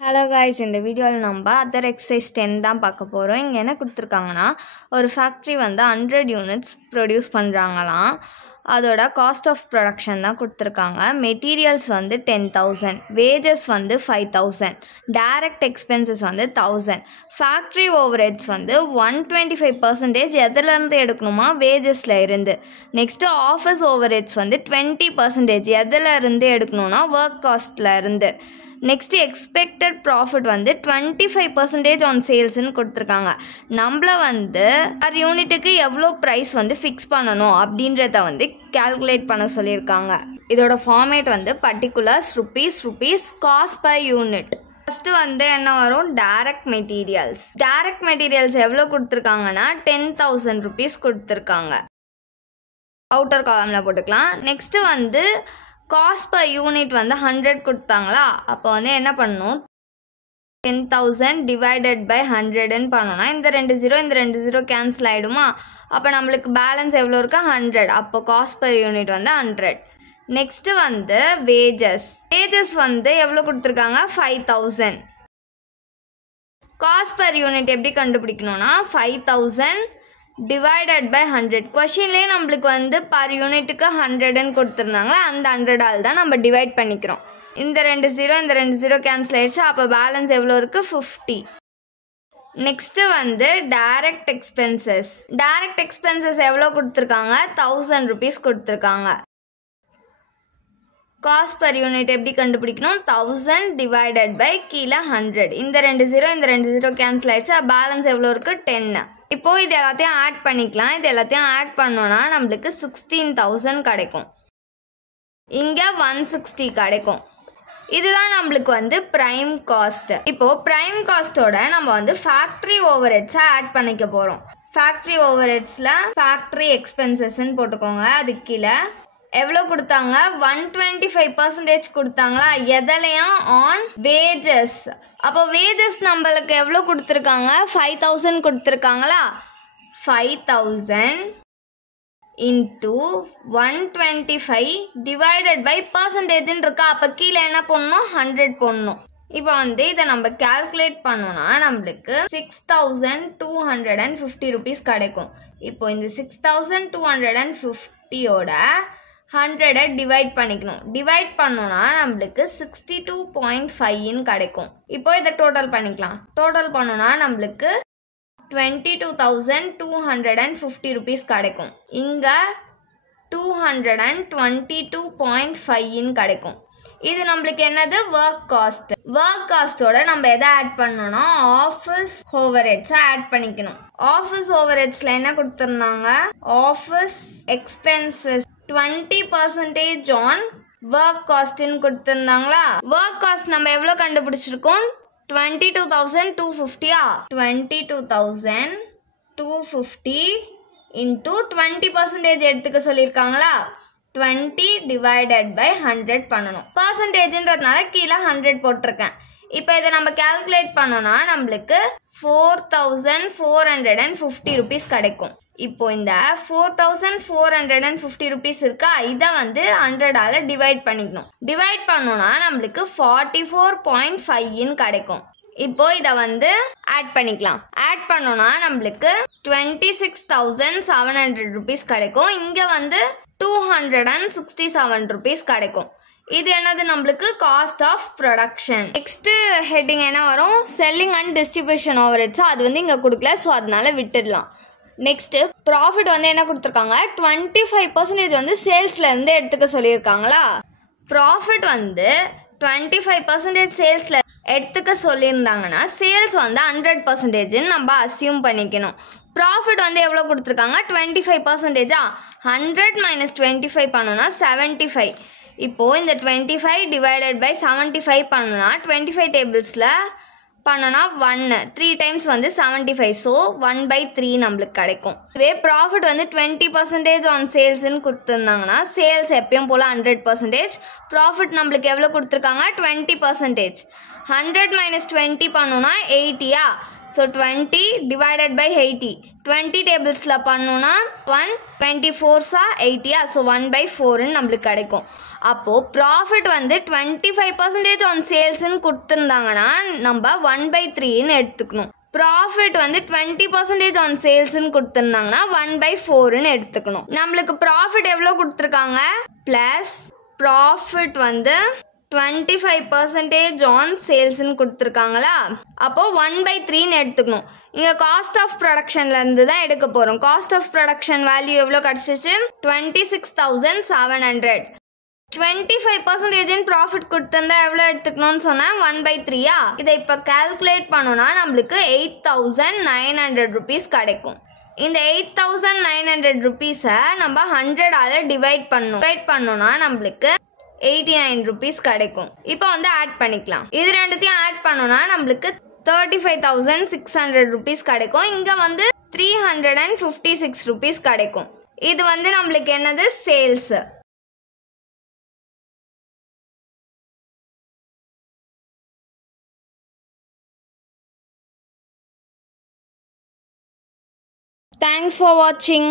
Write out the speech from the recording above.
Hello guys, இந்த வீடியோவில் நம்ம அதர் எக்ஸசைஸ் 10 தான் பார்க்க போகிறோம். இங்கே என்ன கொடுத்துருக்காங்கன்னா, ஒரு ஃபேக்ட்ரி வந்து 100 யூனிட்ஸ் ப்ரொடியூஸ் பண்ணுறாங்களாம். அதோட காஸ்ட் ஆஃப் ப்ரொடக்ஷன் தான் கொடுத்துருக்காங்க. மெட்டீரியல்ஸ் வந்து 10,000, வேஜஸ் வந்து 5,000, டைரக்ட் எக்ஸ்பென்சஸ் வந்து 1000, ஃபேக்ட்ரி ஓவர்ஹெட்ஸ் வந்து 125% எதுலேருந்து எடுக்கணுமா, வேஜஸில் இருந்து. நெக்ஸ்ட்டு ஆஃபீஸ் ஓவர்ஹெட்ஸ் வந்து 20% எதுலேருந்து எடுக்கணும்னா, ஒர்க் காஸ்ட்டில் இருந்து. நெக்ஸ்ட்டு எக்ஸ்பெக்டட் ப்ராஃபிட் வந்து 25% ஆன் சேல்ஸ்ன்னு கொடுத்துருக்காங்க. நம்மள வந்து பர் யூனிட்டுக்கு எவ்வளோ ப்ரைஸ் வந்து ஃபிக்ஸ் பண்ணணும் அப்படின்றத வந்து கால்குலேட் பண்ண சொல்லியிருக்காங்க. இதோட ஃபார்மேட் வந்து particulars, rupees, cost per unit. First வந்து என்ன வரும், டைரக்ட் மெட்டீரியல்ஸ் எவ்வளோ கொடுத்துருக்காங்கன்னா 10,000 rupees கொடுத்துருக்காங்க. அவுட்டர் காலமில் போட்டுக்கலாம். நெக்ஸ்ட்டு வந்து காஸ்ட் பர் யூனிட் வந்து 100 கொடுத்தாங்களா, அப்போ வந்து என்ன பண்ணணும், 10,000 டிவைடட் பை 100ன்னு பண்ணோன்னா இந்த 2 0 கேன்சல் ஆகிடுமா. அப்போ நம்மளுக்கு பேலன்ஸ் எவ்வளோ இருக்கா, 100. அப்போ காஸ்ட் பர் யூனிட் வந்து 100. நெக்ஸ்ட்டு வந்து வேஜஸ் வந்து எவ்வளோ கொடுத்துருக்காங்க, 5,000. காஸ்ட் பர் யூனிட் எப்படி கண்டுபிடிக்கணும்னா 5,000 டிவைடட் பை 100. கொஷின்லேயே நம்மளுக்கு வந்து பர் யூனிட்டுக்கு 100ன்னு கொடுத்துருந்தாங்களா, அந்த 100ஆல் தான் நம்ம டிவைட் பண்ணிக்கிறோம். இந்த 2 0 கேன்சல் ஆகிடுச்சு. அப்போ பேலன்ஸ் எவ்வளோ இருக்குது, 50. நெக்ஸ்ட்டு வந்து டைரக்ட் எக்ஸ்பென்சஸ் எவ்வளோ கொடுத்துருக்காங்க, 1000 rupees கொடுத்துருக்காங்க. காஸ்ட் பர் யூனிட் எப்படி கண்டுபிடிக்கணும், 1000 டிவைடட் பை கீழே 100. இந்த 2 0 கேன்சல் ஆகிடுச்சு. பேலன்ஸ் எவ்வளோ இருக்குது, 10. இப்போது இது எல்லாத்தையும் ஆட் பண்ணிக்கலாம். இது எல்லாத்தையும் ஆட் பண்ணோன்னா நம்மளுக்கு 16,000 கிடைக்கும். இங்கே 160 கிடைக்கும். இதுதான் நம்மளுக்கு வந்து ப்ரைம் காஸ்ட். இப்போது ப்ரைம் காஸ்ட்டோட நம்ம வந்து ஃபேக்ட்ரி ஓவர்ஹெட்ஸை ஆட் பண்ணிக்க போகிறோம். ஃபேக்ட்ரி ஓவர்ஹெட்ஸில் ஃபேக்ட்ரி எக்ஸ்பென்சஸ்ன்னு போட்டுக்கோங்க. அதுக்கு கீழே எவ்வளோ கொடுத்தாங்க, 125% கொடுத்தாங்களா, எதுலையும் ஆன் வேஜஸ். அப்போ வேஜஸ் நம்மளுக்கு எவ்வளோ கொடுத்துருக்காங்க, 5,000 கொடுத்துருக்காங்களா. 5,000 இன்ட்டு 125 டிவைடட் பை பர்சன்டேஜ்ன்னு இருக்கா. அப்போ கீழே என்ன பண்ணணும், 100 போடணும். இப்போ வந்து இதை நம்ம கால்குலேட் பண்ணோன்னா நம்மளுக்கு 6,250 rupees கிடைக்கும். இப்போ இந்த 6,250ோட 100 டிவைட் பண்ணிக்கணும். டிவைட் பண்ணோன்னா நம்மளுக்கு 62.5 கிடைக்கும். இப்போ இதை டோட்டல் பண்ணிக்கலாம். டோட்டல் பண்ணோன்னா நம்மளுக்கு 22,250 rupees கிடைக்கும். இங்கே 222.5 கிடைக்கும். இது நம்மளுக்கு என்னது, ஒர்க் காஸ்ட்டோட நம்ம எதை ஆட் பண்ணோம்னா ஆஃபீஸ் ஓவர்ஹெட்ஸை ஆட் பண்ணிக்கணும். ஆஃபீஸ் ஓவர்ஹெட்ஸில் என்ன கொடுத்துருந்தாங்க, ஆஃபீஸ் எக்ஸ்பென்சஸ் 20% ஆன் ஒர்க் காஸ்ட்ன்னு கொடுத்துருந்தாங்களா. ஒர்க் காஸ்ட் நம்ம எவ்வளோ கண்டுபிடிச்சிருக்கோம், 22,250. 22,250 இன்ட்டு 20% எடுத்துக்க சொல்லியிருக்காங்களா. 20 டிவைடட் பை 100 பண்ணணும். பர்சன்டேஜ்ன்றதுனால கீழே 100 போட்டிருக்கேன். இப்போ இதை நம்ம கால்குலேட் பண்ணோன்னா நம்மளுக்கு 4,450 rupees கிடைக்கும். இப்போ இந்த 4,450 rupees இருக்கா, இதை வந்து 100ஆல் டிவைட் பண்ணிக்கணும். டிவைட் பண்ணோன்னா நம்மளுக்கு 44.5 கிடைக்கும். இப்போ இதை வந்து ஆட் பண்ணிக்கலாம். ஆட் பண்ணோன்னா நம்மளுக்கு 26,700 rupees கிடைக்கும். இங்கே வந்து 267 rupees கிடைக்கும். இது என்னது, நம்மளுக்கு cost of production. Next heading என்ன வரும், செல்லிங் அண்ட் டிஸ்ட்ரிபியூஷன் ஓவர்ஹெட்ஸ். அது வந்து இங்கே கொடுக்கல, ஸோ அதனால விட்டுடலாம். நெக்ஸ்ட்டு ப்ராஃபிட் வந்து என்ன கொடுத்துருக்காங்க, 25% வந்து சேல்ஸ்லேருந்து எடுத்துக்க சொல்லியிருக்காங்களா. ப்ராஃபிட் வந்து 25% சேல்ஸில் எடுத்துக்க சொல்லியிருந்தாங்கன்னா சேல்ஸ் வந்து 100%ன்னு நம்ம அசியூம் பண்ணிக்கணும். ப்ராஃபிட் வந்து எவ்வளோ கொடுத்துருக்காங்க, 25%. 100 - 25 பண்ணோன்னா 75. இப்போது இந்த 25 டிவைடட் பை 75 பண்ணோன்னா 25 டேபிள்ஸில் பண்ணோன்னா 1 3 டைம்ஸ் வந்து 75. ஸோ 1/3 நம்மளுக்கு கிடைக்கும். இதுவே ப்ராஃபிட் வந்து 20% ஆன் சேல்ஸ்ன்னு கொடுத்துருந்தாங்கன்னா சேல்ஸ் எப்பயும் போல் 100%. ப்ராஃபிட் நம்மளுக்கு எவ்வளோ கொடுத்துருக்காங்க, 20%. 100 - 20 பண்ணோன்னா 80. So 20 divided by 80. 20 டேபிள்ஸில் பண்ணோன்னா 1 24 80. ஸோ 1/4ன்னு நம்மளுக்கு கிடைக்கும். அப்போது ப்ராஃபிட் வந்து 25% ஆன் சேல்ஸ்ன்னு கொடுத்துருந்தாங்கன்னா நம்ம 1/3ன்னு எடுத்துக்கணும். ப்ராஃபிட் வந்து 20% ஆன் சேல்ஸ்ன்னு கொடுத்துருந்தாங்கன்னா 1/4ன்னு எடுத்துக்கணும். நம்மளுக்கு ப்ராஃபிட் எவ்வளோ கொடுத்துருக்காங்க, ப்ளஸ் ப்ராஃபிட் வந்து 25% ஆன் சேல்ஸ்ன்னு கொடுத்துருக்காங்களா, அப்போது 1/3ன்னு எடுத்துக்கணும். இங்கே காஸ்ட் ஆஃப் ப்ரொடக்ஷன்லேருந்து தான் எடுக்க போகிறோம். காஸ்ட் ஆஃப் ப்ரொடக்ஷன் வேல்யூ எவ்வளோ கிடச்சிச்சு, 26,700. 25% ப்ராஃபிட் கொடுத்துருந்தா எவ்வளோ எடுத்துக்கணும்னு சொன்னால் 1/3யா. இதை இப்போ கால்குலேட் பண்ணோன்னா நம்மளுக்கு 8,900 rupees கிடைக்கும். இந்த 8,900 rupees-ஐ நம்ம 100ஆல் டிவைட் பண்ணோன்னா நம்மளுக்கு 89 rupees கிடைக்கும். இப்போ வந்து ஆட் பண்ணிக்கலாம். இது ரெண்டுத்தையும் ஆட் பண்ணோன்னா நம்மளுக்கு 35,600 rupees கிடைக்கும். இங்கே வந்து 356 rupees கிடைக்கும். இது வந்து நம்மளுக்கு என்னது, சேல்ஸ். Thanks for watching.